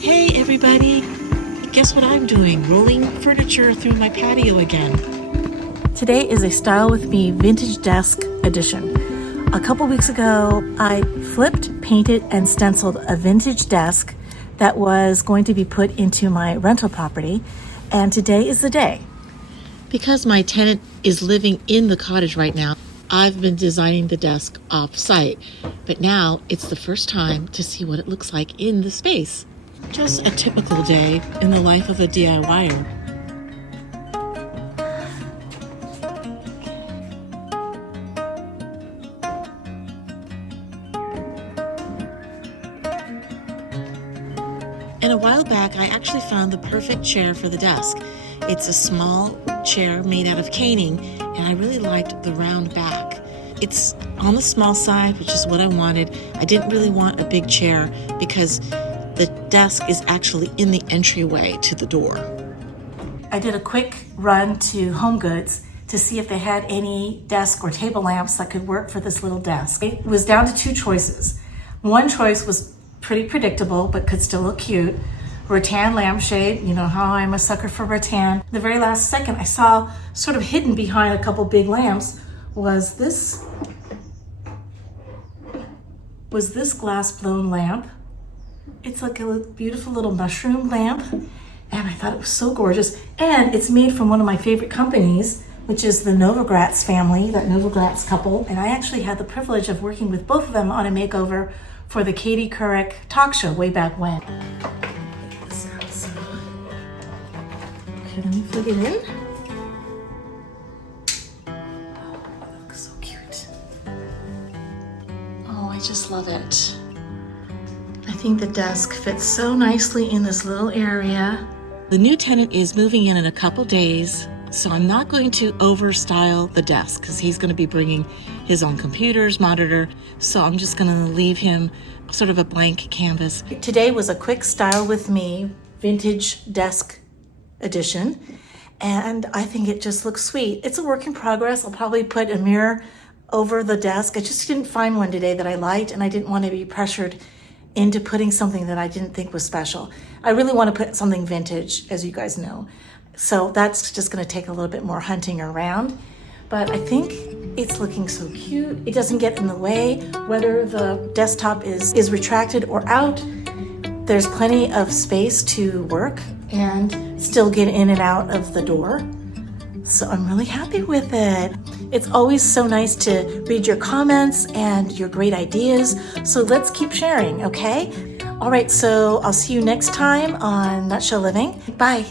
Hey everybody! Guess what I'm doing? Rolling furniture through my patio again. Today is a Style With Me Vintage Desk edition. A couple weeks ago, I flipped, painted, and stenciled a vintage desk that was going to be put into my rental property, and today is the day. Because my tenant is living in the cottage right now, I've been designing the desk off-site, but now it's the first time to see what it looks like in the space. Just a typical day in the life of a DIYer. And a while back, I actually found the perfect chair for the desk. It's a small chair made out of caning, and I really liked the round back. It's on the small side, which is what I wanted. I didn't really want a big chair because the desk is actually in the entryway to the door. I did a quick run to Home Goods to see if they had any desk or table lamps that could work for this little desk. It was down to two choices. One choice was pretty predictable, but could still look cute. Rattan lampshade, you know how I'm a sucker for rattan. The very last second I saw sort of hidden behind a couple big lamps was this glass blown lamp. It's like a beautiful little mushroom lamp, and I thought it was so gorgeous. And it's made from one of my favorite companies, which is the Novogratz family, that Novogratz couple. And I actually had the privilege of working with both of them on a makeover for the Katie Couric talk show way back when. Look at this house. Okay, let me plug it in. Oh, it looks so cute. Oh, I just love it. I think the desk fits so nicely in this little area. The new tenant is moving in a couple days, so I'm not going to overstyle the desk because he's going to be bringing his own computers, monitor, so I'm just going to leave him sort of a blank canvas. Today was a quick Style With Me vintage desk edition, and I think it just looks sweet. It's a work in progress. I'll probably put a mirror over the desk. I just didn't find one today that I liked, and I didn't want to be pressured into putting something that I didn't think was special. I really want to put something vintage, as you guys know. So that's just going to take a little bit more hunting around. But I think it's looking so cute. It doesn't get in the way, whether the desktop is retracted or out. There's plenty of space to work and still get in and out of the door. So I'm really happy with it. It's always so nice to read your comments and your great ideas. So let's keep sharing, okay? All right, so I'll see you next time on Nutshell Living. Bye.